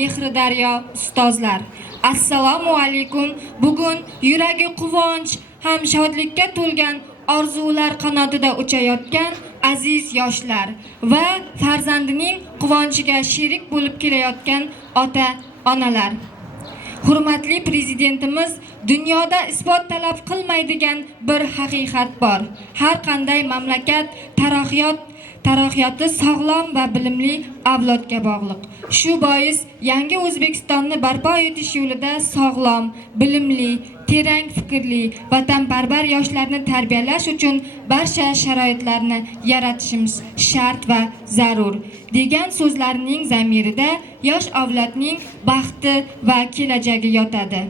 Mehridaryo ustozlar. Assalomu alaykum. Bugun yuragi quvonch ham shodlikka to'lgan orzular qanotida uchayotgan aziz yoshlar va farzandining quvonchiga sherik bo'lib kelayotgan ota-onalar. Hurmatli prezidentimiz dunyoda isbot talab qilmaydigan bir haqiqat bor. Har qanday mamlakat taraqqiyoti sog'lom va bilimli avlodga bog'liq. Shu bois yangi O'zbekistonni barpo etish yo'lida sog'lom, bilimli, terang fikrli, vatanparvar yoshlarni tarbiyalash uchun barcha sharoitlarni yaratishimiz shart va zarur degan so'zlarning zamirida yosh avlodning baxti va kelajagi yotadi.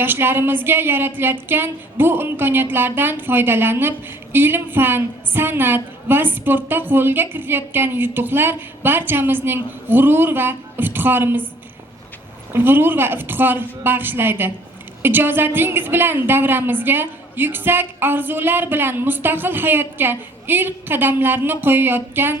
Yoshlarimizga yaratilayotgan bu imkoniyatlardan foydalanib, ilm, fan, san'at va sportda qo'lga kiritayotgan yutuqlar barchamizning g'urur va iftixor bag'ishlaydi. Ijozatingiz bilan davramizga yuksak orzular bilan mustaqil hayotga ilk qadamlarni qo'yayotgan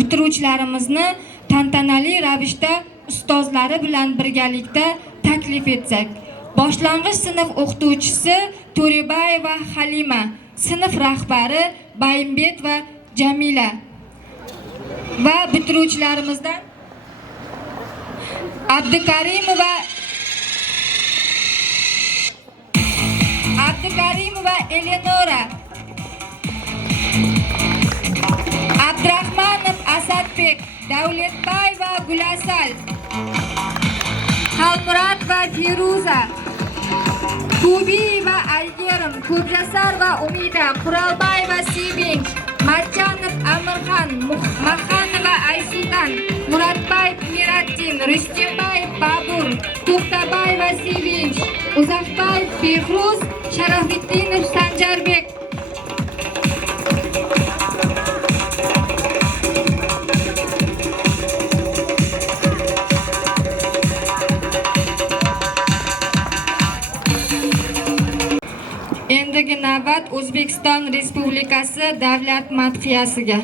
bitiruvchilarimizni tantanali ravishda ustozlari bilan birgalikda taklif etsak. Boshlang'ich sinf o'qituvchisi To'rebayeva Halima, sinf rahbari Bayimbet va Jamila va bitiruvchilarimizdan Abdukarimova Eleonora, Abdurahmanov Asadbek, Davletbayeva Gulasal, Xalmurod va Feruza, Kubiyeva Aygerim, Ko'pjasar va Umida, Qurolbayeva Sibing, Matchanov Amirxon, Mahxanova Aysultan, Muratbayev Miraddin, Rishtimbayev Babur, To'xtabayeva Sevinch, Uzoqbayev Behruz, Sharafiddinov Sanjarbek. Endigi navbat O'zbekiston Respublikasi davlat madhiyasiga.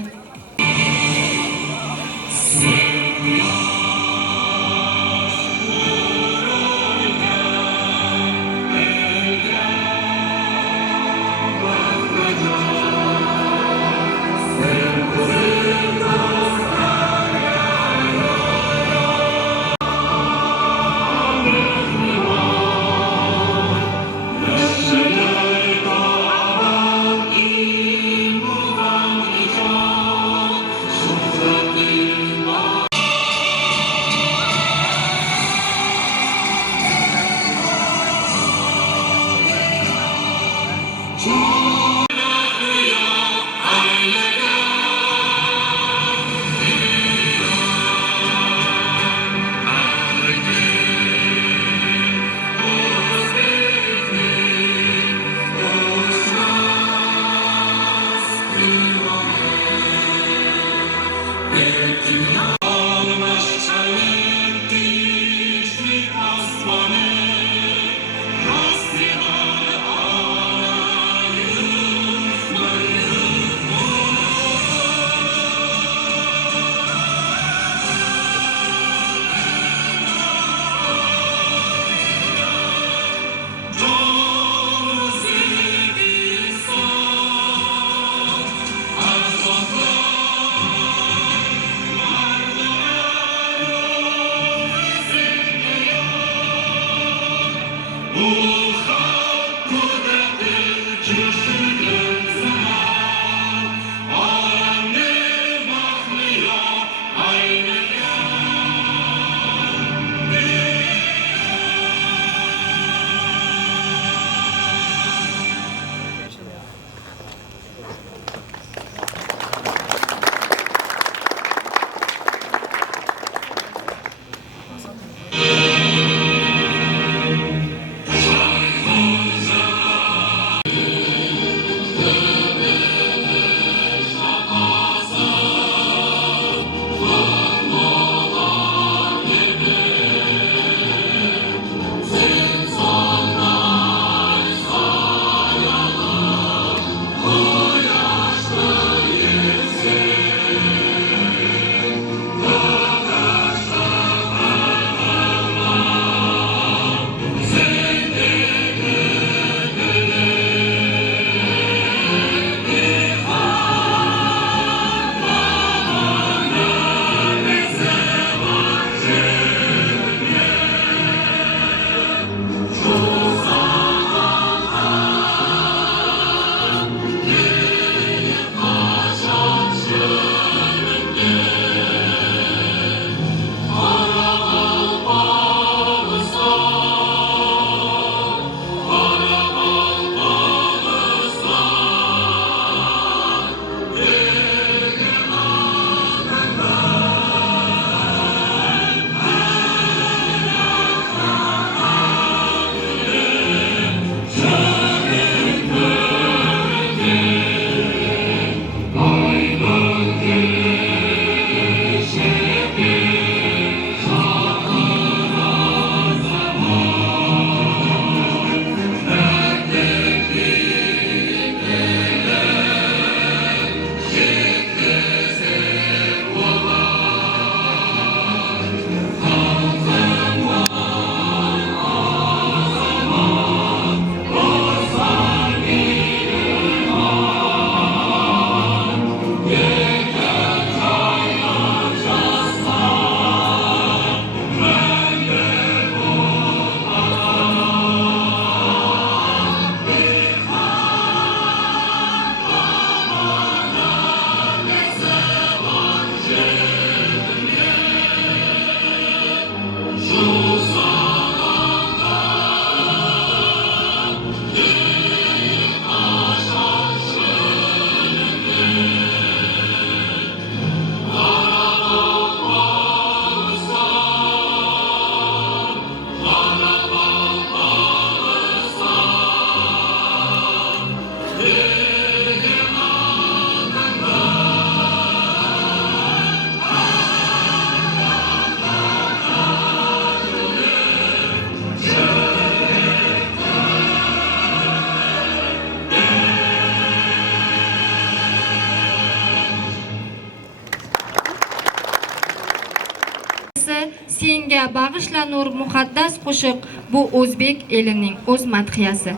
Senga bag'ishlanur muqaddas qo'shiq, bu o'zbek elining o'z madhiyasi.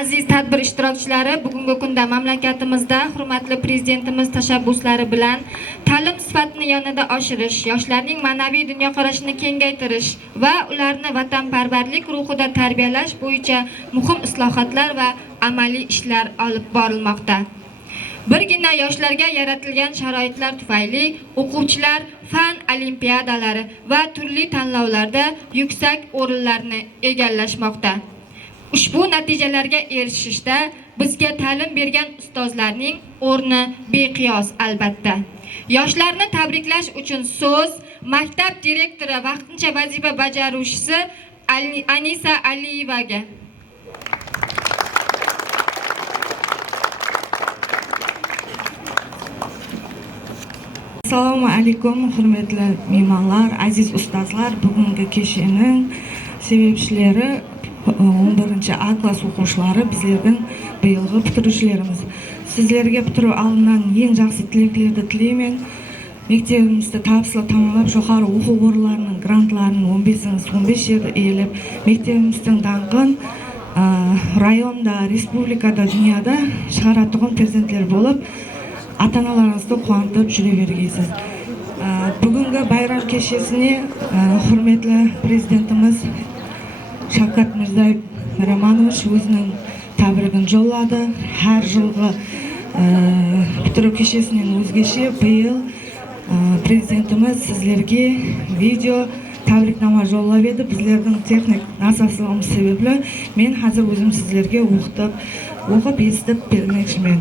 Aziz tadbir ishtirokchilari, bugungi kunda mamlakatimizda hurmatli prezidentimiz tashabbuslari bilan ta'lim sifatini yanada oshirish, yoshlarning ma'naviy dunyoqarashini kengaytirish va ularni vatanparvarlik ruhida tarbiyalash bo'yicha muhim islohotlar va amaliy ishlar olib borilmoqda. Birgina yoshlarga yaratilgan sharoitlar tufayli o'quvchilar fan olimpiadalari va turli tanlovlarda yuksak o'rinlarni egallashmoqda. Ushbu natijalarga erishishda bizga ta'lim bergan ustozlarning o'rni beqiyos albatta. Yoshlarni tabriklash uchun so'z maktab direktori vaqtincha vazifa bajaruvchisi Anisa Aliyevaga. Assalomu alaykum, hurmatli mehmonlar, aziz ustozlar. Bugungi kechning sebepchilari 11A klass o'quvchilari, bizlarning bu yilgi bitiruvchilarimiz. Sizlarga bitiruv oldidan eng yaxshi tilaklarni tilayman. Maktabimizda tahsil tamomlab, jo'xori o'quv o'rinlarining grantlarini 15 yerda egallab, maktabimizning danqin rayonda, respublikada, dunyoda shaharatlig'im prezidentlar bo'lib, ota-onalaringizni quvontirib juravergaysiz. Bugungi bayram kechasini hurmatli prezidentimiz Shavkat Mirziyoyev o'zining tabrigini yo'lladi. Har yilgi bitiruv kechasining o'zgashi bu yil prezidentimiz sizlarga video tabriknoma yo'llab edi. Bizlarning texnik nosozligimiz sababli men hozir o'zim sizlarga o'qib eshitib bermoqchiman.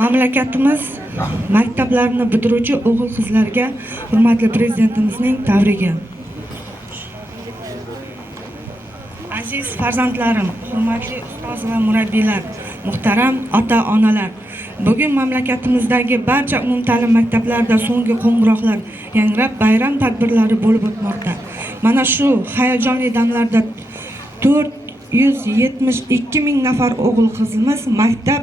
Mamlakatimiz maktablarini bitiruvchi o'g'il-qizlarga hurmatli prezidentimizning tabrigi. Aziz farzandlarim, hurmatli ustoz va murabbiylar, muhtaram ota-onalar. Bugun mamlakatimizdagi barcha umumta'lim maktablarida so'nggi qo'ng'iroqlar yangrab, bayram tadbirlari bo'lib o'tmoqda. Mana shu hayajonli damlarda 472 ming nafar o'g'il-qizimiz maktab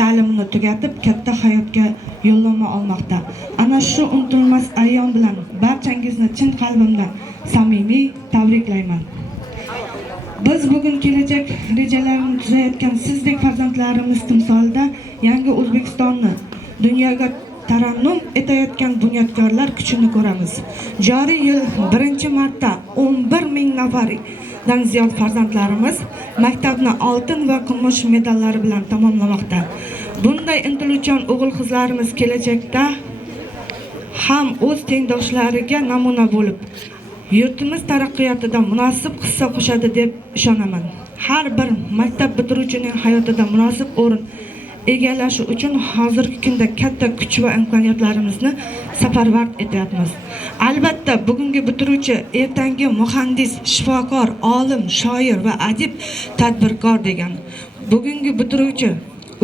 ta'limini tugatib, katta hayotga yo'llanma olmoqda. Ana shu unutilmas ayyom bilan barchangizni chin qalbimdan samimiy tabriklayman. Biz bugun kelajak rejalarini tuzayotgan sizdek farzandlarimiz timsolida yangi O'zbekistonni dunyoga tarannum etayotgan bunyodkorlar kuchini ko'ramiz. Joriy yil birinchi marta 11 ming nafardan ziyod farzandlarimiz maktabni oltin va kumush medallari bilan tamomlamoqda. Bunday intiluvchan o'g'il-qizlarimiz kelajakda ham o'z tengdoshlariga namuna bo'lib, yurtimiz taraqqiyotida munosib hissa qo'shadi deb ishonaman. Har bir maktab bitiruvchining hayotida munosib o'rin egallashi uchun hozirgi kunda katta kuch va imkoniyatlarimizni safarvard etyapmiz. Albatta, bugungi bitiruvchi ertangi muhandis, shifokor, olim, shoir va adib, tadbirkor degani. Bugungi bitiruvchi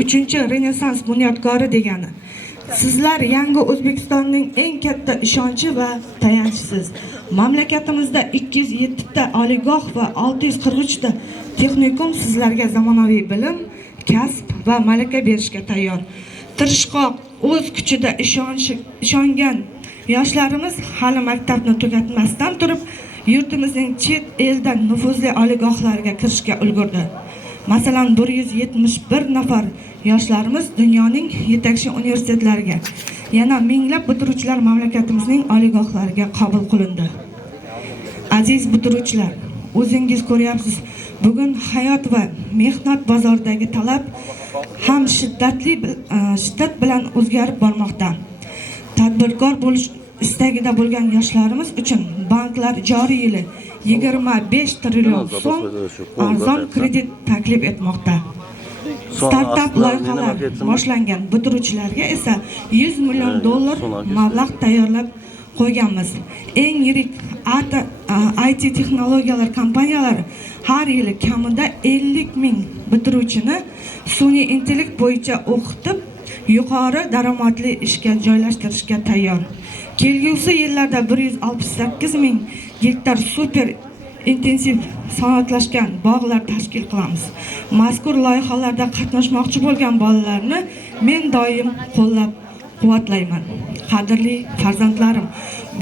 3-renessans bunyodkori degani. Sizlar yangi O'zbekistonning eng katta ishonchi va tayanchisiz. Mamlakatimizda 207 ta oliygoh va 643 ta texnikum sizlarga zamonaviy bilim, kasb va malaka berishga tayyor. Tirishqoq, o'z kuchida ishongan yoshlarimiz hali maktabni tugatmasdan turib, yurtimizning chet eldan nufuzli oliygohlarga kirishga ulgurdi. Masalan, 171 nafar yoshlarimiz dunyoning yetakchi universitetlariga, yana minglab bitiruvchilar mamlakatimizning oliygohlariga qabul qilindi. Aziz bitiruvchilar, o'zingiz ko'ryapsiz, bugun hayot va mehnat bozoridagi talab shiddat bilan o'zgarib bormoqda. Tadbirkor bo'lish istagida bo'lgan yoshlarimiz uchun banklar joriy yili 25 trillion so'm arzon kredit taklif etmoqda. Startup loyihalar boshlangan bitiruvchilarga esa 100 million dollar mablag' tayyorlab qo'yganmiz. Eng yirik IT texnologiyalar kompaniyalari har yili kamida 50 ming bitiruvchini sun'iy intellekt bo'yicha o'qitib, yuqori daromadli ishga joylashtirishga tayyor. Kelgusi yillarda 168 ming gektar super intensiv sanoatlashgan bog'lar tashkil qilamiz. Mazkur loyihalarda qatnashmoqchi bo'lgan bolalarni men doim qo'llab-quvvatlayman. Qadrli farzandlarim,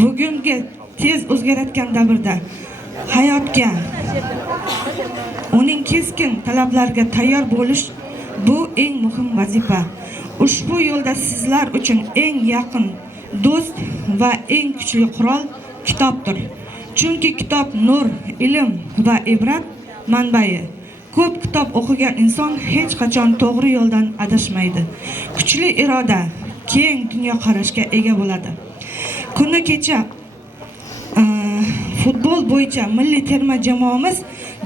bugungi tez o'zgarayotgan davrda hayotga, uning keskin talablariga tayyor bo'lish bu eng muhim vazifa. Ushbu yo'lda sizlar uchun eng yaqin do'st va eng kuchli qurol kitobdir. Chunki kitob nur, ilm va ibrat manbai. Ko'p kitob o'qigan inson hech qachon to'g'ri yo'ldan adashmaydi. Kuchli iroda, keng dunyoqarashga ega bo'ladi. Kuni kecha futbol bo'yicha milliy terma jamoamiz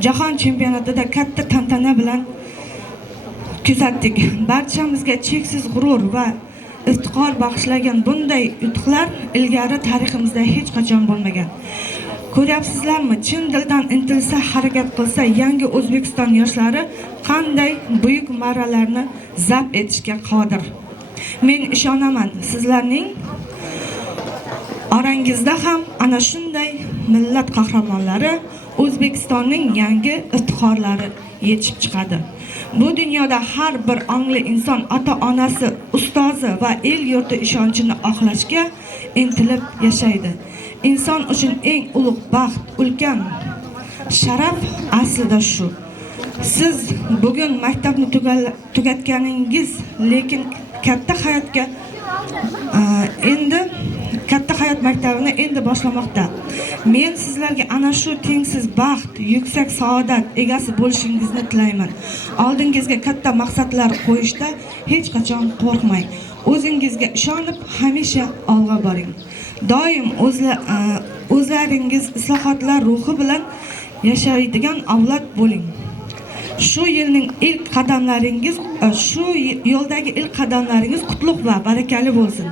jahon chempionatida katta tantana bilan kuzatdik. Barchamizga cheksiz g'urur va iftixor bag'ishlagan bunday yutuqlar ilgari tariximizda hech qachon bo'lmagan. Ko'ryapsizlarmi, chin dildan intilsa, harakat qilsa, yangi O'zbekiston yoshlari qanday buyuk marralarni zabt etishga qodir. Men ishonaman, sizlarning orangizda ham ana shunday millat qahramonlari, O'zbekistonning yangi iftixorlari yetishib chiqadi. Bu dunyoda har bir ongli inson ota-onasi, ustozi va el yurti ishonchini oqlashga intilib yashaydi. Inson uchun eng ulug' baxt, ulkan sharaf aslida shu. Siz bugun maktabni tugatganingiz, lekin katta hayot maktabini endi boshlamoqda. Men sizlarga ana shu tengsiz baxt, yuksak saodat egasi bo'lishingizni tilayman. Oldingizga katta maqsadlar qo'yishda hech qachon qo'rqmang. O'zingizga ishonib, hamisha olg'a boring. Doim o'zlaringiz islohotlar ruhi bilan yashaydigan avlod bo'ling. Shu yo'ldagi ilk qadamlaringiz qutlug' va barakali bo'lsin.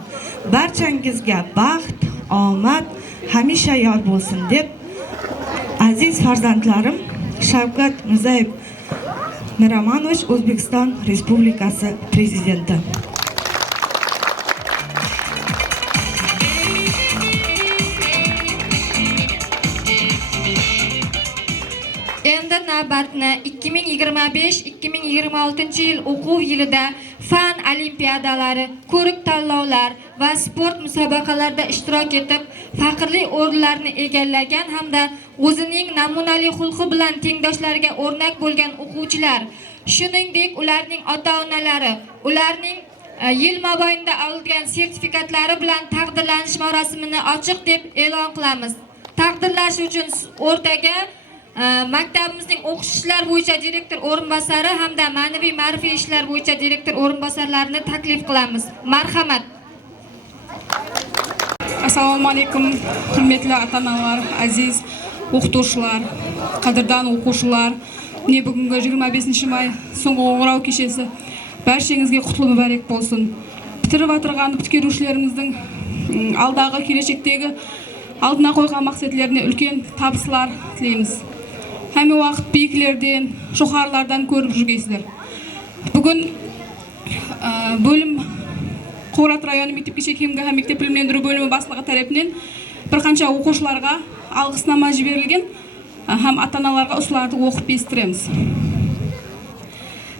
Barchangizga baxt, omad hamisha yor bo'lsin deb aziz farzandlarim, Shavkat Mirziyoyev Miromonovich, O'zbekiston Respublikasi prezidenti. Endi navbatni 2025-2026 yil o'quv yilida fan olimpiadalari, ko'rik tanlovlar va sport musobaqalarida ishtirok etib, faxrli o'rinlarni egallagan hamda o'zining namunali xulqi bilan tengdoshlariga o'rnak bo'lgan o'quvchilar, shuningdek ularning ota-onalari, ularning yil mobaynida olgan sertifikatlari bilan taqdirlanish marosimini ochiq deb e'lon qilamiz. Taqdirlash uchun o'rtaga maktabimizning o'qish ishlar bo'yicha direktor o'rinbosari hamda ma'naviy ma'rifiy ishlar bo'yicha direktor o'rinbosarlarini taklif qilamiz. Marhamat. Assalomu alaykum, hurmatli ota-onalar, aziz o'qituvchilar, qadrdon o'quvchilar. Mine bugungi 25-may so'nggi qo'ng'iroq kechasi barchangizga qutlug' muborak bo'lsin. Bitirib o'tirgan bitiruvchilarimizning alдағы kelajekdagi aldına qo'ygan maqsadlarini ulkan tabislar tilaymiz. Hamma vaqt buyuklardan, sho'xarlardan ko'rib yurgaysizlar. Bugun bo'lim Qo'g'rat rayoni maktabgacha kiyimga ham maktab bilimlendiruv bo'limi boshlig'i tomonidan bir qancha o'quvchilarga alqisnoma berilgan, ham ota-onalarga ularni o'qib eshittiramiz.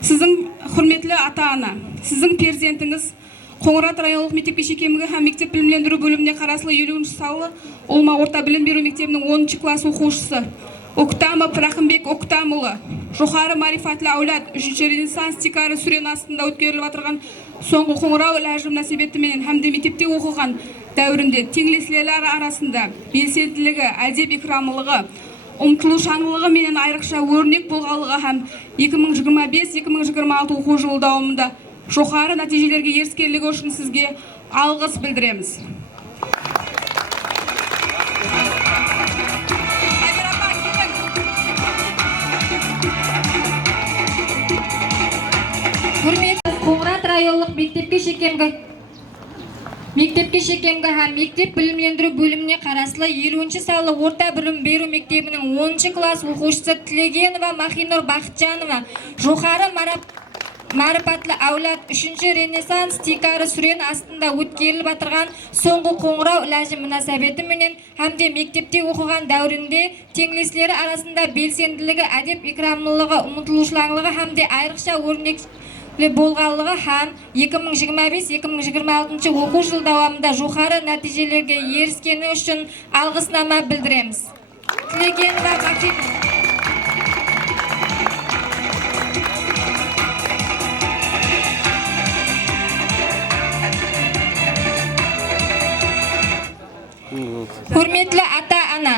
Sizning hurmatli ota-ona, sizning farzandingiz Qo'g'rat rayonlik maktabgacha kiyimga ham maktab bilimlendiruv bo'limine qarasli 7-savli Olma o'rta bilim beruv maktabining 10-klass o'quvchisi Oktamov Rahimbek Oktamovli Jo'xori ma'rifatli avlod 3-Renessans tikari suren ostida o'tkazilib o'tirgan so'nggi qo'ng'iroq lajim nasibati bilan hamda maktabda o'qigan davrida tenglislar arasida belsendiligi, adab ikromligi, umtiluvchanligi bilan ayriqcha o'rnak bo'lganligi ham 2025-2026 o'quv yili davomida jo'xori natijalarga erishganligi uchun sizga alqis bildiramiz. Hurmatli Qo'ng'rat rayonlik Maktabgacha kemga ham Mektep bilimlendirish bo'limiga qarashli 20-sanli o'rta bilim beruv maktabining 10-klass o'quvchisi Tilegenova Maxinur Baxtjanova Jo'xari ma'rifatli avlod 3-Renessans tikari suren ostida o'tkazilib o'tirgan so'nggi qo'ng'irov iloji munosabati bilan hamda maktabda o'qigan davrida tenglishlari orasida belsendiligi, adab ikramligi, umutlushlanligi hamda ayriqcha o'rnak bo'lganligi ham 2025-2026 o'quv yili davomida yuqori natijalarga erishgani uchun alqishnoma bildiramiz. Tilegenova Maxinur Hurmatli ota-ona,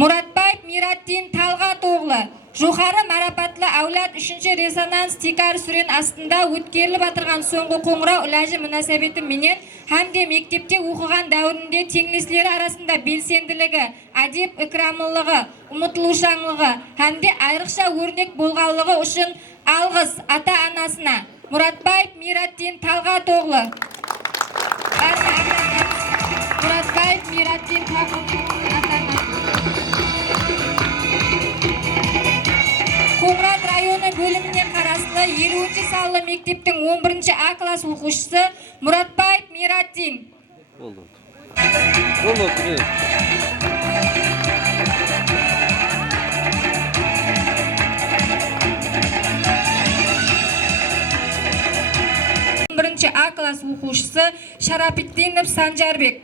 Muratbayev Miraddin Talg'at o'g'li Jo'xari ma'rifatli avlod 3-Resonans tikar suren ostida o'tkazilib o'tirgan so'nggi qo'ng'irov iloji munosabati bilan hamda maktabda o'qigan davrida tenglishlari orasida belsendiligi, adab ikramligi, umutlushlanligi hamda ayriqcha o'rnak bo'lganligi uchun alg'is ota-onasina Muratbayev Miraddin Talg'at o'g'li Muratbayev Miraddin Talg'at Qo'ng'rat rayoni bo'limiga qarashli 20-sanli maktabning 11-A klass o'quvchisi Muratbayev Miraddin. Bo'ldi. A klass o'quvchisi Sharafiddinov Sanjarbek.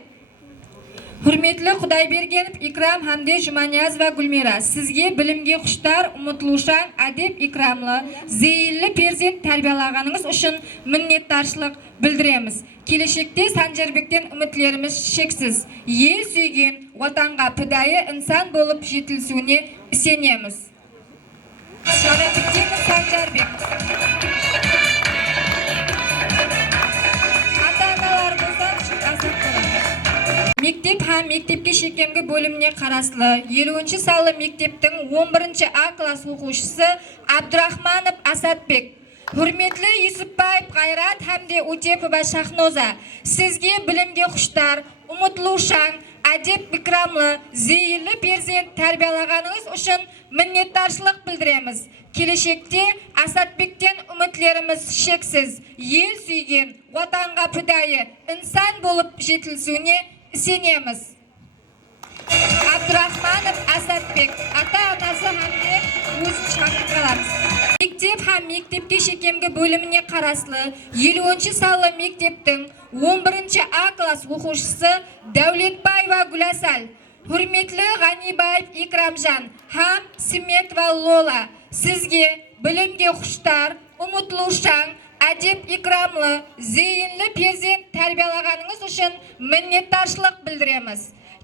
Hurmatli Xudoybergenov Ikrom hamda Jumaniyaz va Gulmira, sizga bilimga xushtar, umutlushang, adab ikramli, ziyinli farzand tarbiyalaganingiz uchun minnatdorchilik bildiramiz. Kelajakda Sanjarbekdan umidlarimiz cheksiz. Yer suygan, vatanga fidoyi inson bo'lib yetilishini isinamiz. Sharafiddinov Sanjarbek. Mektep ham maktabgacha kemga bo'limiga qarashli 20-sanli maktabning 11-A klass o'quvchisi Abdurahmonov Asadbek. Hurmatli Yusupbayev G'ayrat hamda O'tepova Shahnoza, sizga bilimga xushtar, umutlushang, adab ikramli, ziyinli farzand tarbiyalaganingiz uchun minnatdorchilik bildiramiz. Kelajakda Asadbekdan umidlarimiz cheksiz. Yer suygan, vatanga fidoyi inson bo'lib yetilishini isinamiz. Abdurahmonov Asadbek ota-onasi hamda o'z shogird Mektep ham maktabgacha kemga bo'limiga qarashli 20-sanli maktabning 11-A klass o'quvchisi Davletbayeva Gulasal. Hurmatli G'anibayev Ikromjon ham Simetova Lola, sizga bilimga xushtar, umutlushang, adab ikramli, ziyinli farzand tarbiyalaganingiz uchun minnatdorchilik bildiramiz.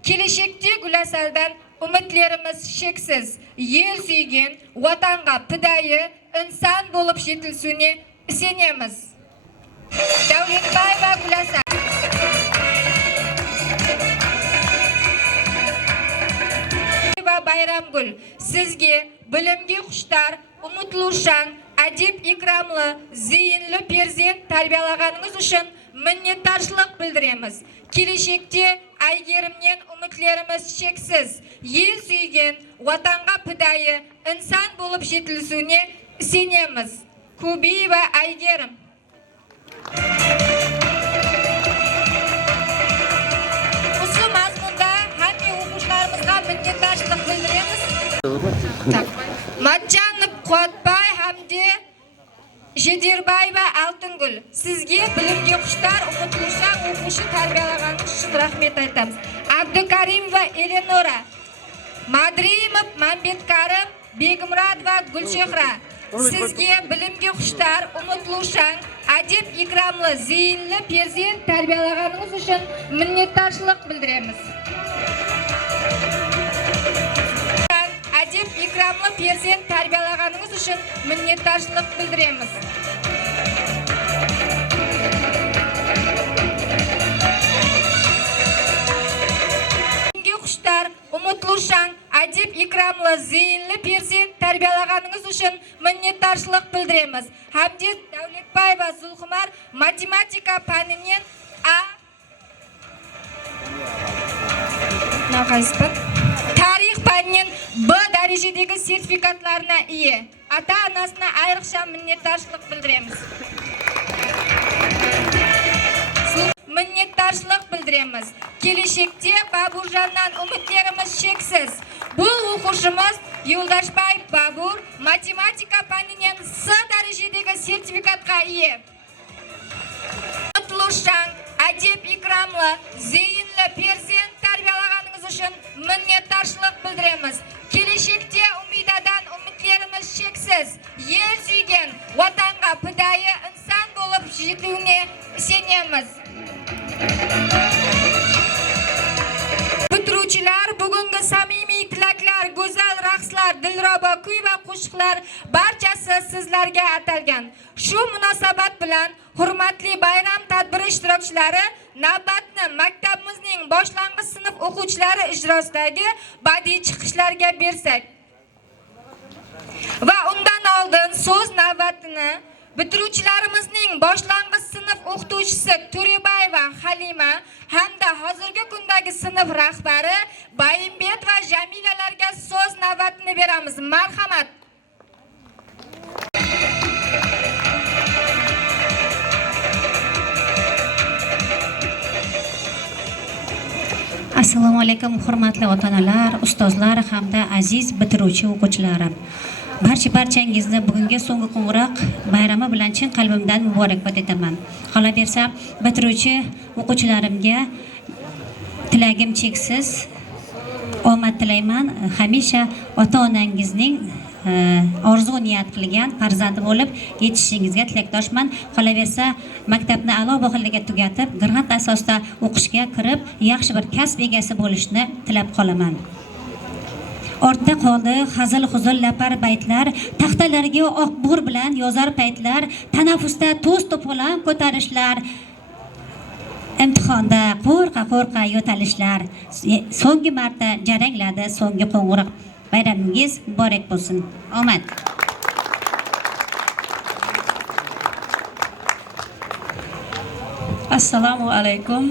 Kelajakda Gulasaldan umidlarimiz cheksiz. Yer suygan, vatanga fidoyi inson bo'lib yetilishini isinamiz. Davletbayeva Gulasal. Va Bayramgul, sizga bilimga xushtar, umutlushang, adab ikramli, ziyinli farzand tarbiyalaganingiz uchun minnatdorchilik bildiramiz. Kelajakda Aygerimdan umidlarimiz cheksiz. Yer suygan, vatanga fidoyi inson bo'lib yetilishini isinamiz. Kubiyeva Aygerim. Ushbu mazmunda hamma o'quvchilarimizga minnatdorchilik bildiramiz. Matjanov Quvvatbay hamda Jedirbayeva Altungul, sizga bilimga xushtar, umutlushang o'quvchi tarbiyalaganingiz uchun rahmat aytamiz. Abdukarimova Eleonora, Madrimov Mambetkarim, Begimradova Gulchehra, sizga bilimga xushtar, umutlushang, adab ikramli, ziyinli farzand tarbiyalaganingiz uchun minnatdorchilik bildiramiz. Adab ikramli farzand tarbiyalaganingiz uchun minnatdorchilik bildiramiz. Xushtar, umutlushang, Ajib Ikramli Zeyinli Persent tarbiyalaganınız uchun minnatdorchilik bildiramiz. Hamjid Davletbayeva Zulxumar matematika fanining A tarix fanining B darajadagi sertifikatlarına ega. Ata-onasına ayriqcha minnatdorchilik bildiramiz. Minnatdorchilik bildiramiz. Kelajakda Baburjondan umidlarimiz cheksiz. Bu o'quvchimiz Yo'ldoshbayev Babur matematika fanining C darajadagi sertifikatga ega. Qutlug'ishdan Ajib Ikramli Zeyinli Persent tarbiyalaganınız uchun minnatdorchilik bildiramiz. Kelajakda umidadan umidlarimiz cheksiz. Yer suygan, vatanga fidoyi inson bo'lib yetishingga ishonamiz. Bitiruvchilar, bugungi samimiy tilaklar, go'zal raqslar, dilrabo kuy va qo'shiqlar barchasi sizlarga atalgan. Shu munosabat bilan hurmatli bayram tadbiri ishtirokchilari navbatni maktabimizning boshlang'ich sinf o'quvchilari ijrosidagi badiiy chiqishlarga bersak va undan oldin so'z navbatini bitiruvchilarimizning boshlang'ich sinf o'qituvchisi To'rebayeva Halima hamda hozirgi kundagi sinf rahbari Bayimbet va Jamilalarga so'z navbatini beramiz. Marhamat. Assalomu alaykum hurmatli ota-onalar, ustozlar hamda aziz bitiruvchi o'quvchilarim. Barchangizni bugungi so'nggi qo'ng'iroq bayrami bilan chin qalbimdan muborakbod etaman. Qolaversa, bitiruvchi o'quvchilarimga tilagim cheksiz. Omad tilayman. Hamisha ota-onangizning orzu niyat qilgan farzandi bo'lib yetishishingizga tilakdoshman. Qolaversa, maktabni a'lo baholarga tugatib, grant asosida o'qishga kirib, yaxshi bir kasb egasi bo'lishni tilab qolaman. Ortda qoldi hazil-huzul lapar baytlar, taxtalarga oq bur bilan yozar paytlar, tanaffusda to'st to'polon ko'tarishlar, imtihonda qo'rqa yo'talishlar. So'nggi marta jarangladi so'nggi qo'ng'iroq. Bayramingiz muborak bo'lsin. Omad. Assalomu alaykum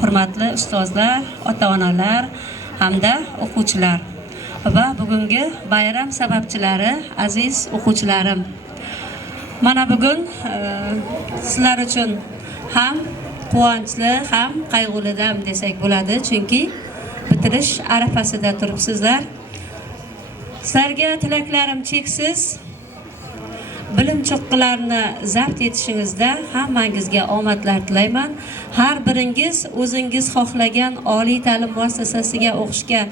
hurmatli ustozlar, ota-onalar hamda o'quvchilar va bugungi bayram sababchilari, aziz o'quvchilarim. Mana bugun sizlar uchun ham quvonchli, ham qayg'uli dam desak bo'ladi, chunki bitirish arafasida turibsizlar. Sizlarga tilaklarim cheksiz. Bilim cho'qqilarini zabt etishingizda hammangizga omadlar tilayman. Har biringiz o'zingiz xohlagan oliy ta'lim muassasasiga o'qishga,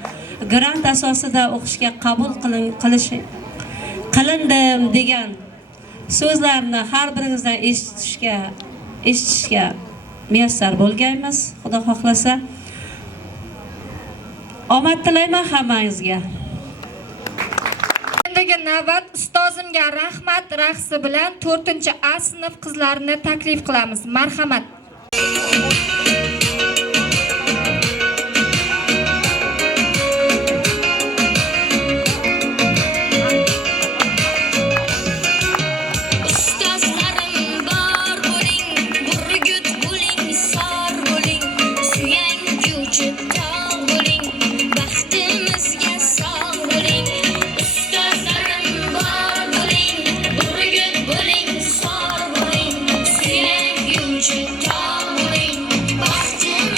grant asosida o'qishga qabul qilindim degan so'zlarni har biringizdan eshitishga muyassar bo'lganmiz, Xudo xohlasa. Omad tilayman hammangizga. Navbat ustozimga rahmat raqsi bilan 4-A sinf qizlarini taklif qilamiz. Marhamat. Tağ oling, baxtim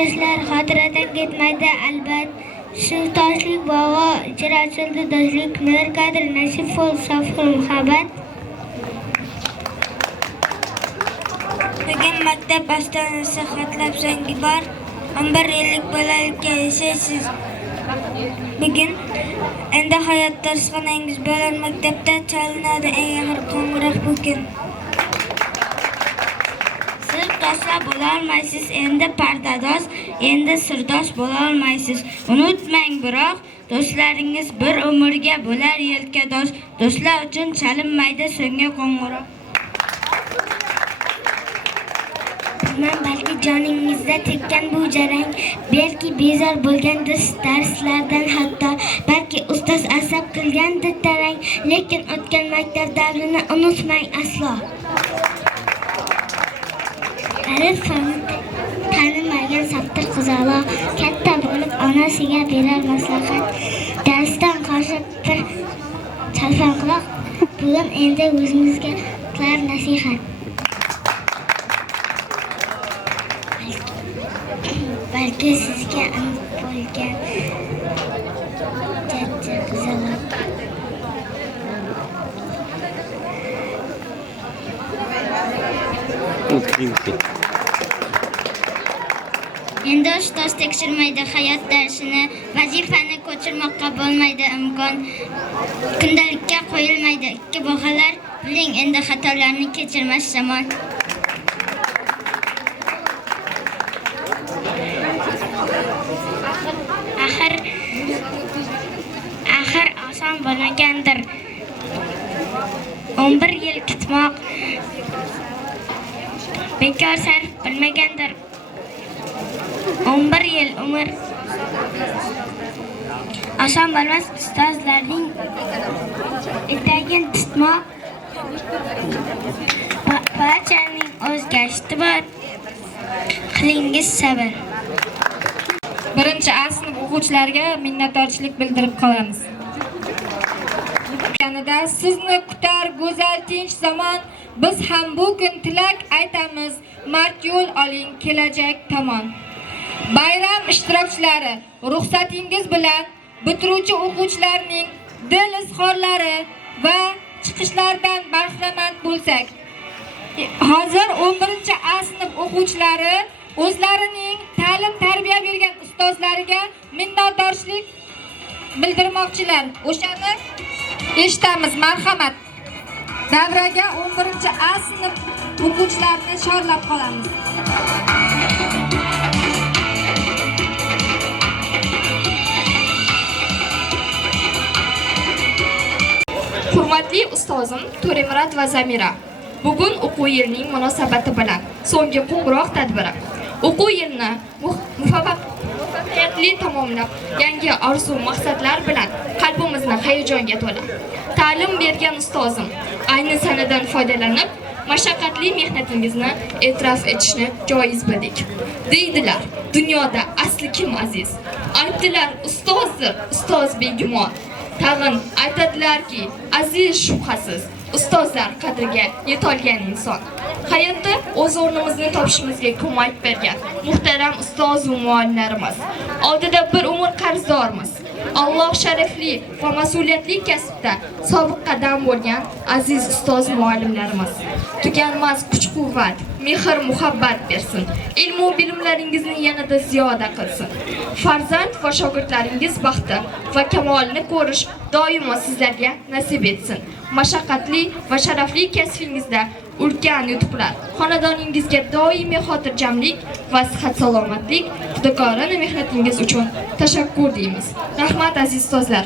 toshlar xotiradan ketmaydi albat. Shu toshlik bog'i ichra ochildi do'stlik, mehrqadr nasib bo'l sofqul muhabbat. Bugun maktab ostonasi xatlab so'nggi bor 11 yillik bolalikka yashaysiz. Bugun endi hayot darsxonangiz bilan maktabda chalinadi eng og'ir qo'ng'iroq bugun. Siz tashlab bo'la olmaysiz, endi pardadosh, endi sirdosh bo'la olmaysiz. Unutmang biroq, do'stlaringiz bir umrga bo'lar yelkadosh. Do'stlar uchun chalinmaydi so'nggi qo'ng'iroq. Bilmam, balki joningizda tekkan bu jarang, balki bezor bo'lgandir darslardan hatto, balki ustoz asab qilgandir tarang, lekin o'tgan maktab davrini unutmang aslo. Arif tanimagan saptir qizaloq katta bo'lib onasiga berar maslahat. Darsdan qochib bir chalpanqoq bugun endi o'zimizga qilar nasihat. Balki sizga aniq bo'lgan jajji qizaloq. Endi ustoz tekshirmaydi hayot darsini, vazifani ko'chirmoqqa bo'lmaydi imkon. Kundalikka qo'yilmaydi ikki baholar, biling endi xatolarni kechirmas zamon. Axir oson bo'lmagandir 11 yil kutmoq, bekor sarf bilmagandir 11 yil umr. Oson bo'lmas ustozlarning etagin tutmoq, barchaning o'zgashti bor, qilingiz sabr. Birinchi A sinf o'quvchilariga minnatdorchilik bildirib qolamiz. Yanida sizni kutar go'zal tinch zamon, biz ham bu kun tilak aytamiz, mard yo'l oling kelajak tomon. Bayram ishtirokchilari, ruxsatingiz bilan bitiruvchi o'quvchilarning dil izhorlari va chiqishlaridan bahramand bo'lsak. Hozir 11-A sinf o'quvchilari o'zlarining ta'lim-tarbiya bergan ustozlariga minnatdorchilik bildirmoqchilar. O'shani eshitamiz, marhamat. Davraga 11-A sinf o'quvchilarini chorlab qolamiz. Hurmatli ustozim To'remurod va Zamira, bugun o'quv yilining munosabati bilan so'nggi qo'ng'iroq tadbiri. O'quv yilini muvaffaqiyatli tamomlab, yangi orzu maqsadlar bilan qalbimizni hayajonga to'la. Ta'lim bergan ustozim ayni sanadan foydalanib, mashaqqatli mehnatingizni e'tirof etishni joiz bildik. Deydilar, dunyoda asli kim aziz? Aytdilar, ustozdir, ustoz begumon. Tag'in aytadilarki, aziz shubhasiz, ustozlar qadriga yetolgan inson. Hayotda o'z o'rnimizni topishimizga ko'mak bergan muhtaram ustoz va muallimlarimiz oldida bir umr qarzdormiz. Alloh sharafli va mas'uliyatli kasbda sobiq qadam bo'lgan aziz ustoz muallimlarimiz tuganmas kuch-quvvat, mehr, muhabbat bersin. Ilm va bilimlaringizni yanada ziyoda qilsin. Farzand va shogirdlaringiz baxti va kamolini ko'rish doimo sizlarga nasib etsin. Mashaqqatli va sharafli kasbingizda ulkan yutuqlar, xonadoningizga doimiy xotirjamlik va sihat salomatlik, fidokorona mehnatingiz uchun tashakkur deymiz. Rahmat aziz ustozlar.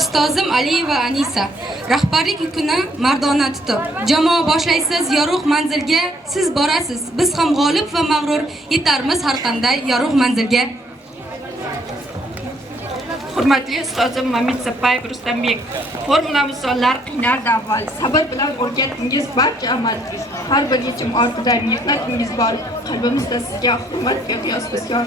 Ustozim Ali va Anisa, rahbarlik yukini mardona tutib, jamoa boshlaysiz yorug' manzilga, siz borasiz, biz ham g'olib va mag'rur yetarmiz har qanday yorug' manzilga. Hurmatli ustozim Mamid Sapayev Rustambek, formula misollar qiynardi avval, sabr bilan o'rgatdingiz barcha amal. Har bir yechim ortida mehnatingiz bor, qalbimizda sizga hurmat va qiyos bisyor.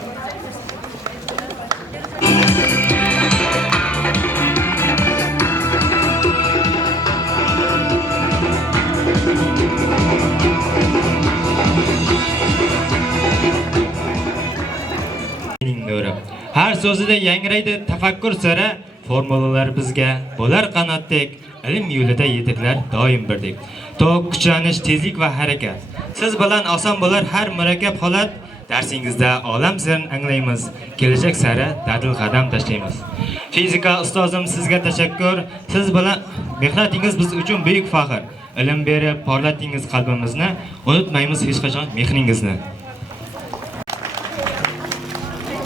so'zida yangraydi tafakkur sari, formulalar bizga bo'lar qanotdek, ilm yo'lida yetaklar doim birdek. To'q kuchlanish, tezlik va harakat. Siz bilan oson bo'lar har murakkab holat. Darsingizda olam sirini anglaymiz, kelajak sari dadil qadam tashlaymiz. Fizika ustozim sizga tashakkur. Siz bilan mehnatingiz biz uchun buyuk faxr. Ilm berib porlatdingiz qalbimizni, unutmaymiz hech qachon mehringizni.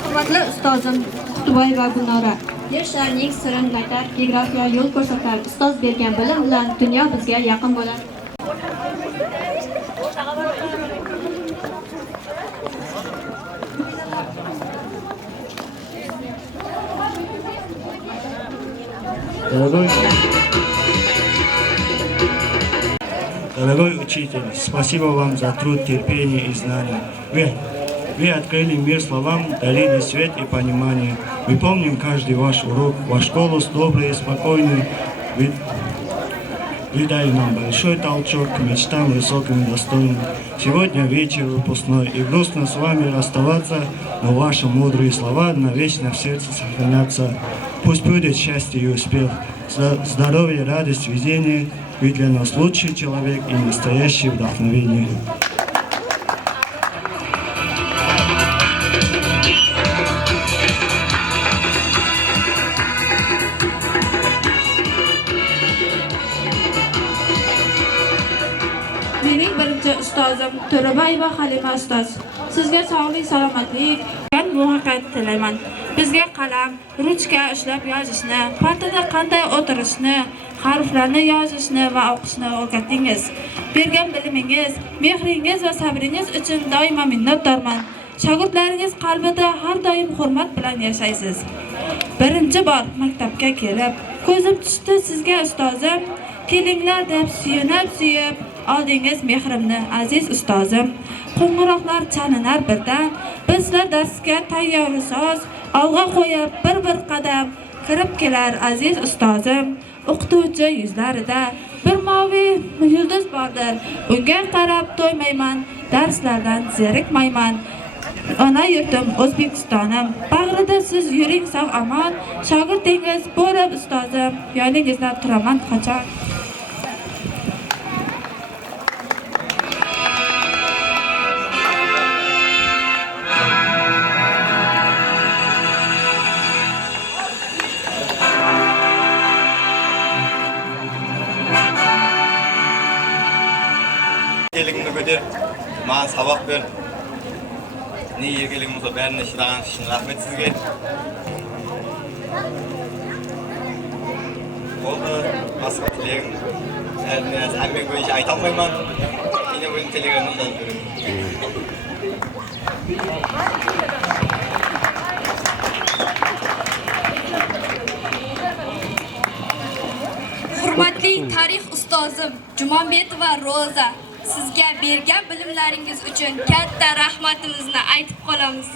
Hurmatli ustozim Qutubay va Gulnora, yer sharining sirini aytar, geografiya yo'l ko'rsatar. Ustoz bergan bilim bilan dunyo bizga yaqin bo'lar. Дорогой учитель, спасибо вам за труд, терпение и знания. Вы открыли мир словам, дарили свет и понимание. Мы помним каждый ваш урок, вашу школу с доброй и спокойной. Вы дали нам большой толчок к мечтам высоким и достойным. Сегодня вечер выпускной, и грустно с вами расставаться, но ваши мудрые слова навечно в сердце сохранятся. Пусть будет счастье и успех, здоровье, радость, везение. Вы для нас лучший человек и настоящее вдохновение. Mening birinchi ustozim To'rabayeva Halima ustoz. Sizga sog'lik, salomatlik va muvaffaqiyat tilayman. Bizga qalam, ruchka ushlab yozishni, partada qanday o'tirishni, harflarni yozishni va o'qishni o'rgatdingiz. Bergan bilimingiz, mehringiz va sabringiz uchun doimo minnatdorman. Shogirdlaringiz qalbida har doim hurmat bilan yashaysiz. Birinchi bor maktabga kelib, ko'zim tushdi sizga ustozim. Kelinglar deb suyunib oldingiz mehrimni aziz ustozim. Qo'ng'iroqlar chalinar birdan, bizlar darsga tayyorsiz, olg'a qo'yib bir qadam kirib kelar aziz ustozim. O'qituvchi yuzlarida bir moviy yulduz bordir. Unga qarab to'ymayman, darslardan zerikmayman. Ona yurtim O'zbekistonim, bag'rida siz yuring sog' omon. Shogirdingiz bo'lib ustozim, yoningizda turaman qachon. Erkeligimni ko'tar, men saboq ber. Ne erkeligim bo'lsa barini ishlagan uchun rahmat sizga. Bo'ldi, boshqa tilegim. Hamma bo'yicha ayta olmayman. Meni bu telegramdan beraman. Hurmatli tarix ustozim Jumanbetova Roza, sizga bergan bilimlaringiz uchun katta rahmatimizni aytib qolamiz.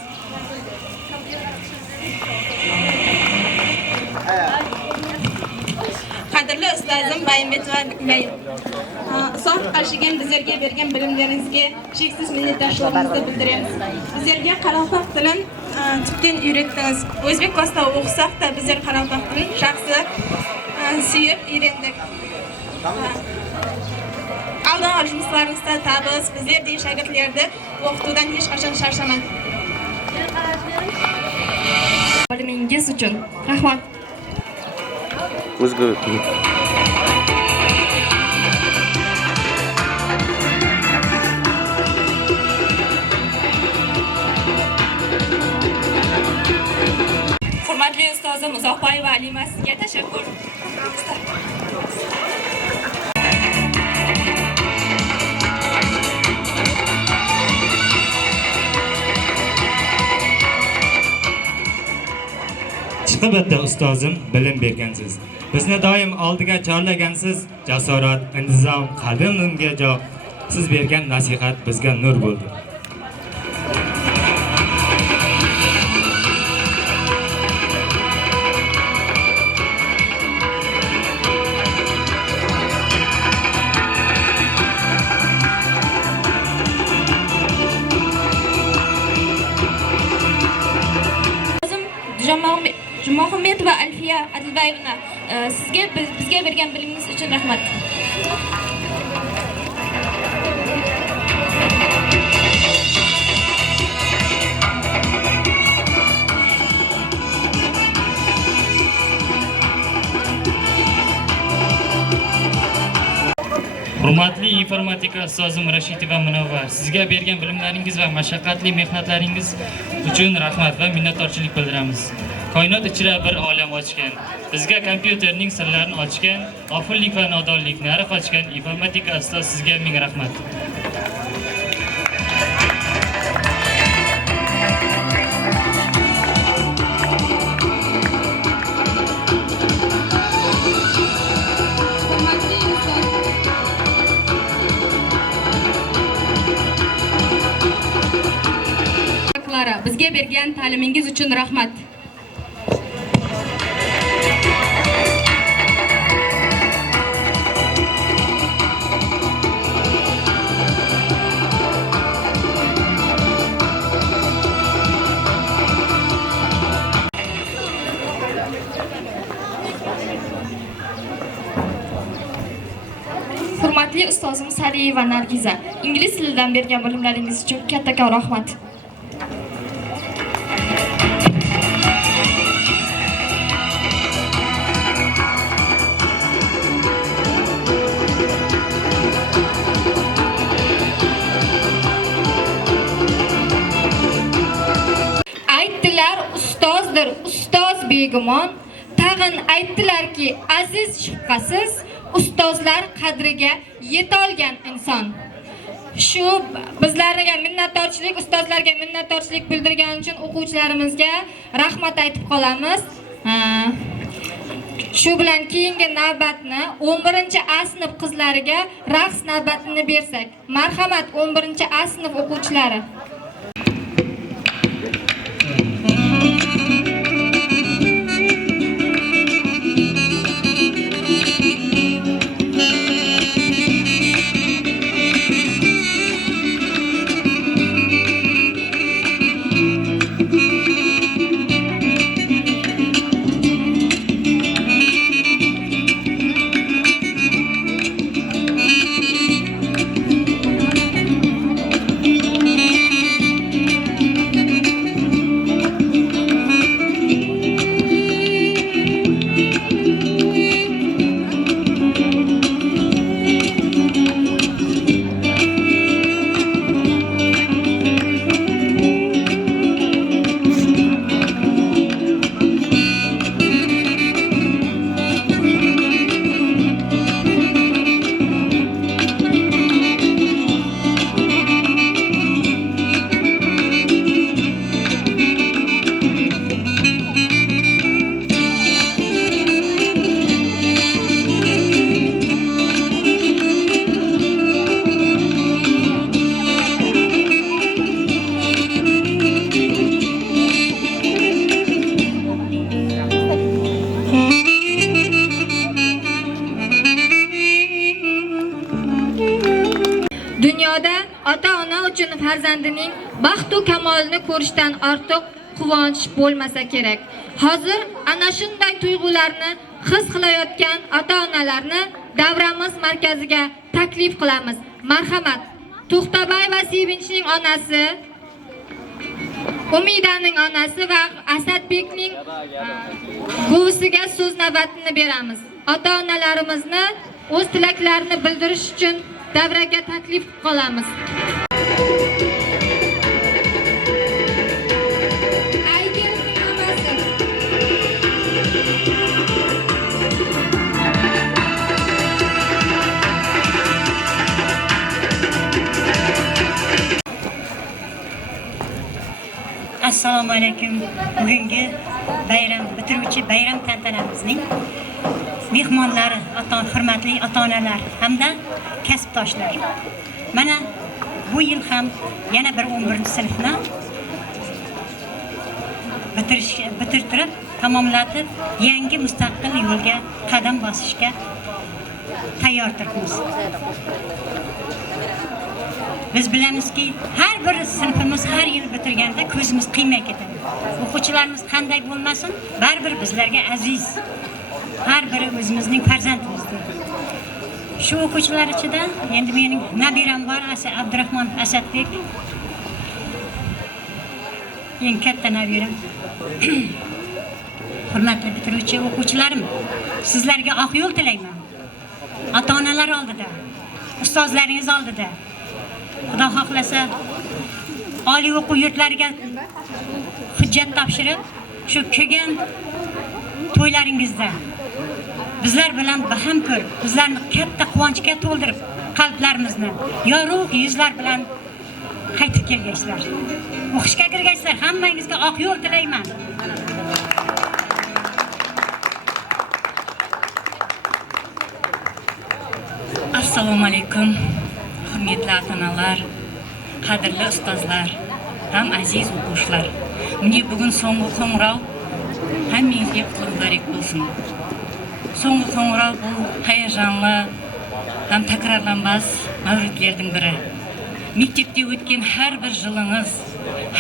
Qadrli ustozim Baymbetova Gulayev. Sof qarshigan bizlarga bergan bilimlaringizga cheksiz minnatdorligimizni bildiramiz. Bizlarga qaroqoq tilin tubdan o'rgatdingiz. O'zbek vasda o'qisak-da bizlar qaroqoq tilin shaxsi suyib o'rgandik. Aldan olishimizlaringizda tabiz, bizlardek shogirdlarni o'qituvdan hech qachon charchamang. Bilimingiz uchun rahmat. Hurmatli ustozim Uzoqboyeva Alima, sizga tashakkur. Chiqib o'tdi ustozim, bilim bergansiz. Bizni doim oldiga chorlagansiz, jasorat, intizom, qalbimga jo. Siz bergan nasihat bizga nur bo'ldi. Adilbayevna, sizga bizga bergan bilimingiz uchun rahmat. Hurmatli informatika ustozim Rashidova Munavvar, sizga bergan bilimlaringiz va mashaqqatli mehnatlaringiz uchun rahmat va minnatdorchilik bildiramiz. Koinot ichra bir olam ochgan, bizga kompyuterning sirlarini ochgan, g'ofillik va nodonlikni ariq ochgan informatika ustoz, sizga ming rahmat. Bizga bergan ta'limingiz uchun rahmat. Hurmatli ustozim Sariyeva Nargiza, ingliz tilidan bergan bilimlaringiz uchun kattakon rahmat. Ustoz begumon, tag'in aytdilarki, aziz shubhasiz ustozlar qadriga yetolgan inson. Shu bizlarga minnatdorchilik, ustozlarga minnatdorchilik bildirgani uchun o'quvchilarimizga rahmat aytib qolamiz. Shu bilan keyingi navbatni 11-A sinf qizlariga raqs navbatini bersak. Marhamat 11-A sinf o'quvchilari. Dunyoda ota-ona uchun farzandining baxt va kamolini ko'rishdan ortiq quvonch bo'lmasa kerak. Hozir ana shunday tuyg'ularni his qilayotgan ota-onalarni davramiz markaziga taklif qilamiz. Marhamat, To'xtabay va Sevinchning onasi, Umidaning onasi va Asadbekning buvisiga so'z navbatini beramiz. Ota-onalarimizni o'z tilaklarini bildirish uchun davraga taklif qilamiz. Assalomu alaykum. Bugungi bayram bitiruvchi bayram tantanamizning mehmonlari, hurmatli ota-onalar hamda kasbdoshlar. Mana bu yil ham yana bir 11-sinfni bitirtirib, tamomlatib, yangi mustaqil yo'lga qadam bosishga tayyor turibmiz. Biz bilamizki, har bir sinfimiz har yil bitirganda ko'zimiz qiymay ketadi. O'quvchilarimiz qanday bo'lmasin, baribir bizlarga aziz. Har biri o'zimizning farzandimizdir. Shu o'quvchilar ichida endi mening nabiram bor, Abdurahmon Asadbek. Eng katta nabiram. Hurmatli bitiruvchi o'quvchilarim, sizlarga oq yo'l tilayman. Ota-onalar oldida, ustozlaringiz oldida, Xudo xohlasa, oliy o'quv yurtlariga hujjat topshirib, shu kelgan to'ylaringizda bizlar bilan baham ko'rib, bizlarni katta quvonchga to'ldirib, qalblarimizni yorug' yuzlar bilan qaytib kelgaysizlar. O'qishga kirgaysizlar, hammangizga oq yo'l tilayman. Assalomu alaykum. Hurmatli ota-onalar, qadrli ustozlar, ham aziz o'quvchilar. Meni bugun so'nggi qo'ng'iroq hammangizga qutlug' muborak bo'lsin. So'nggi qo'ng'iroq bu hayajonli, ham takrorlanmas mavridlardan biri. Maktabda o'tgan har bir yiliniz,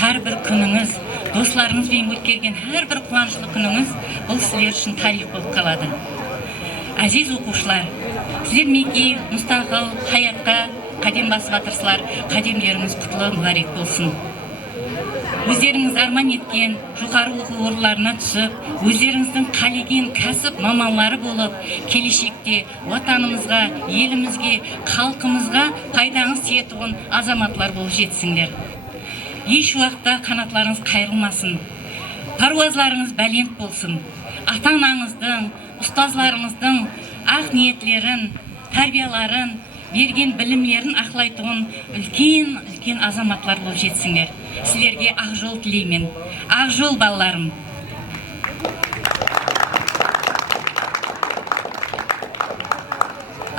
har bir kuningiz, do'stlaringiz bilan o'tkazgan har bir quvonchli kuningiz bu sizlar uchun tarix bo'lib qoladi. Aziz o'quvchilar, sizlar menga mustaqil hayotga qadam bosib o'tirsizlar, qadamlaringiz qutlug' muborak bo'lsin. O'zlaringiz armon etgan yuqori o'quv o'rinlariga tushib, o'zlaringizning qalagan kasb mamonlari bo'lib, kelishikda vatanimizga, elimizga, xalqimizga foydangiz yetgan azamatlar bo'lib yetsinglar. Hech vaqtda qanotlaringiz qayrilmasin. Parvozlaringiz baland bo'lsin. Ota-onangizning, ustozlaringizning aq niyatlarini, tarbiyalarini, bergen bilimlerin aqlaydigan ulkan azamatlar bo'lib yetsinglar. Sizlarga aq yo'l tilayman. Aq yo'l balalarim.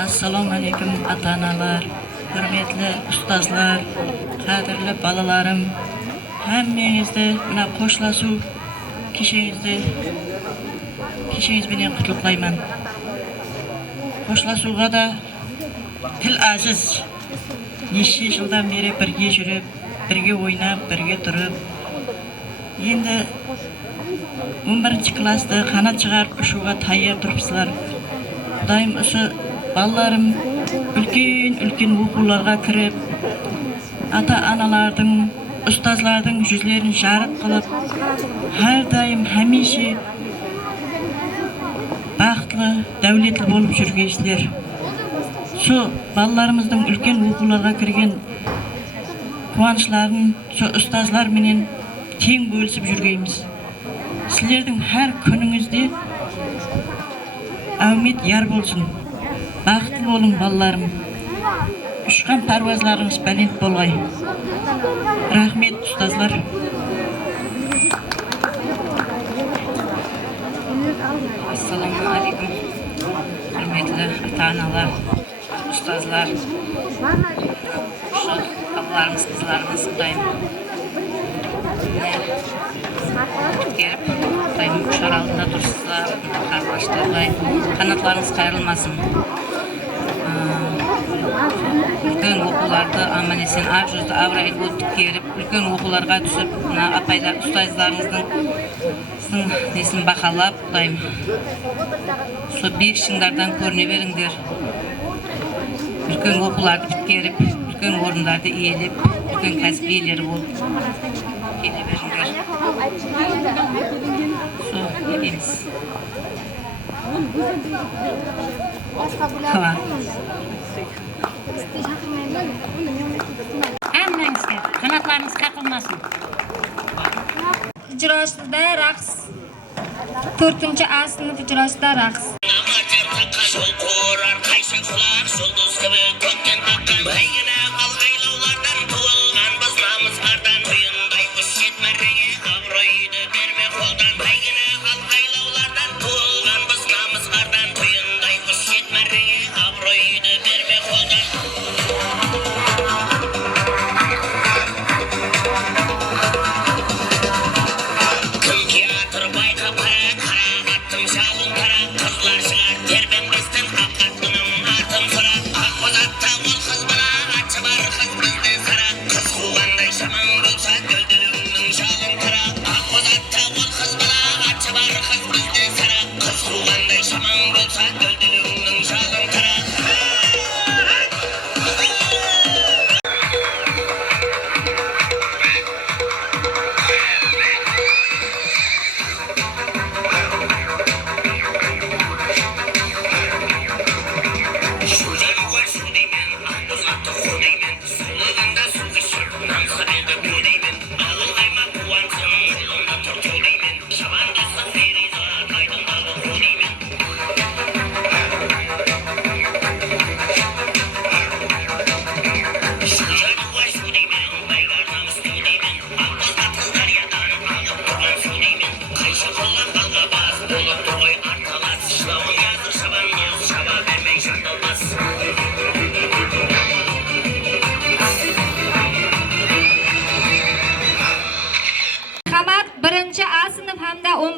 Assalomu alaykum ota-onalar, hurmatli ustozlar, qadrli balalarim. Hammangizni mana qo'shlashuv kishingiz bilan qutlug'layman. Qo'shlashuwga da til aziz. Necha yildan beri birga yurib, birga o'ynab, birga turib, endi 11-klassda qanot chiqarib o'shuga tayyor turibsizlar. Xudoyim o'sha balalarim ulkan o'quvlarga kirib, ota-onalarning, ustozlarning yuzlarini sharq qilib, har doim hamisha baxtli, davlatli bo'lib yurgaysizlar. Shu balalarimizning ulkan o'quvlarga kirgan quvonchlarini shu ustozlar bilan teng bo'lishib yurgaymiz. Sizlarning har kuningizda umid yor bo'lsin. Baxtli bo'ling balalarim. Uchgan parvozlaringiz baland bo'lg'ay. Rahmat ustozlar. Assalomu alaykum. Hurmatli ota-onalar, ustozlar. Ablalarimiz, qizlarimiz Xudoyim. Kelib, Xudoyim ushar aldida tursizlar, qarg'ashlarlar, qanotlaringiz qayrilmasin. Ulkan o'quvlarda amaliysen arjuzda avrayib o'tib kelib, ulkan o'quvlarga tushib, apaylar, ustozlaringizning nesini baholab, Xudoyim. Shu bekishinglardan ko'rinaveringiz. Ulkan o'quvlarni bitkirib, ulkan o'rinlarda eğilib, ulkan kasb egalari bo'lib kelaveringlar. Shu deymiz. Hammangizga qanotlarimiz qaqilmasin. Ijrosida raqs. 4-A sinf ijrosida raqs. Kızlar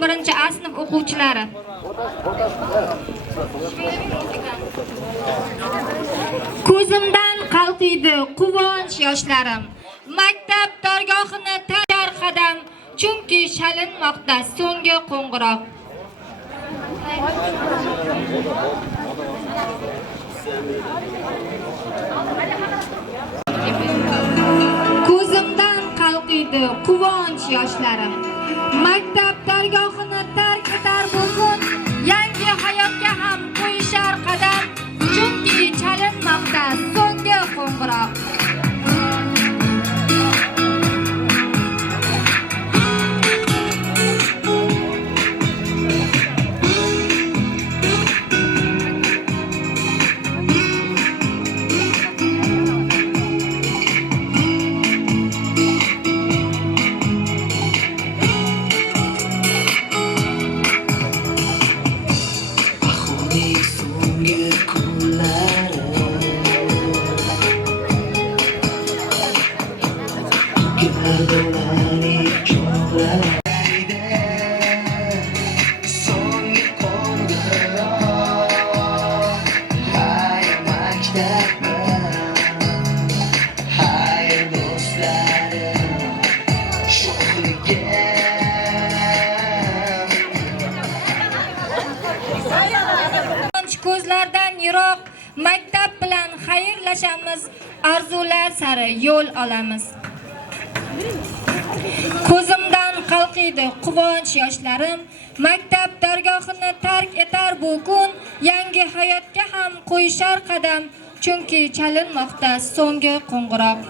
sinf o'quvchilari. Ko'zimdan qalqiydi quvonch yoshlarim. Maktab dargohini tayyor qadam, chunki shalinmoqda so'nggi qo'ng'iroq. Ko'zimdan qalqiydi quvonch yoshlarim. Maktab dargohini tark etar bugun, yangi hayotga ham qo'yishar qadam, chunki chalinmoqda so'nggi qo'ng'iroq. Ko'zlardan yiroq maktab bilan xayrlashamiz, arzular sari yo'l olamiz. Ko'zimdan qalqiydi quvonch yoshlarim, maktab dargohini tark etar bugun, yangi hayotga ham qo'yishar qadam, chunki chalinmoqda so'nggi qo'ng'iroq.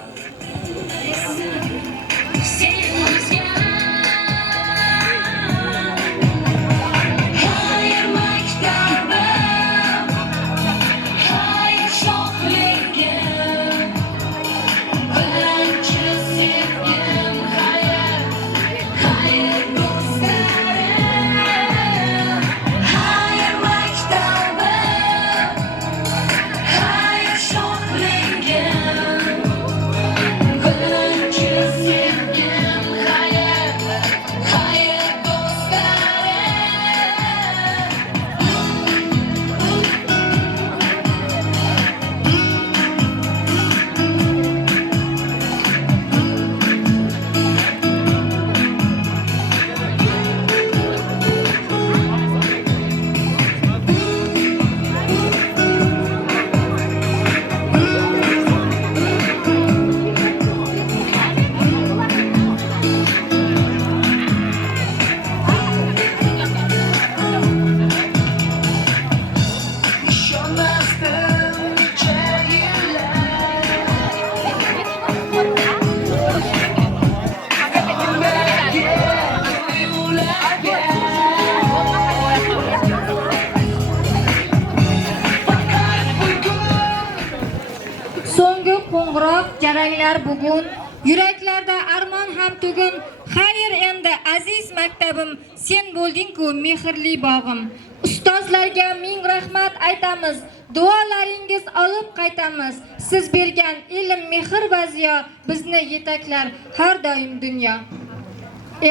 So'nggi qo'ng'iroq jaranglar bugun, yuraklarda armon ham tugun. Xayr endi aziz maktabim, sen bo'lding-ku mehrli bog'im. Ustozlarga ming rahmat aytamiz, duolaringiz olib qaytamiz. Siz bergan ilm, mehr va ziyo bizni yetaklar har doim dunyo.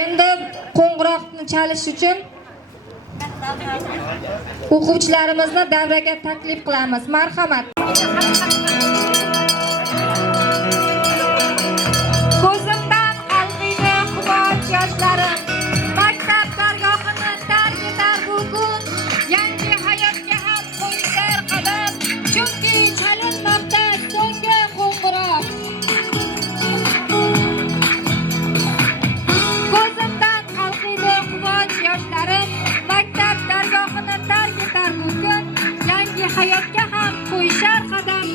Endi qo'ng'iroqni chalish uchun o'quvchilarimizni davraga taklif qilamiz. Marhamat. Ko'zimdan qalqiydi quvonch yoshlarim, maktab dargohini tark etar bugun, yangi hayotga ham qo'yishar qadam, chunki chalinmoqda so'nggi qo'ng'iroq. Ko'zimdan qalqiydi quvonch yoshlarim, maktab dargohini tark etar bugun, yangi hayotga ham qo'yishar qadam,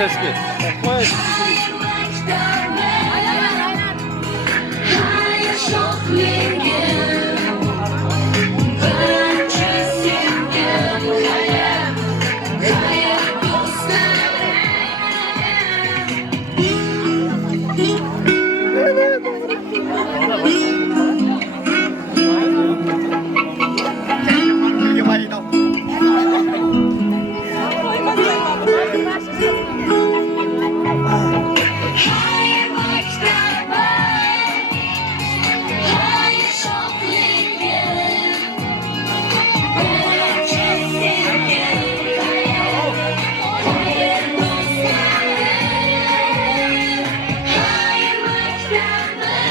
Ernestga. Sho'xligim, birinchi sevgim hayot.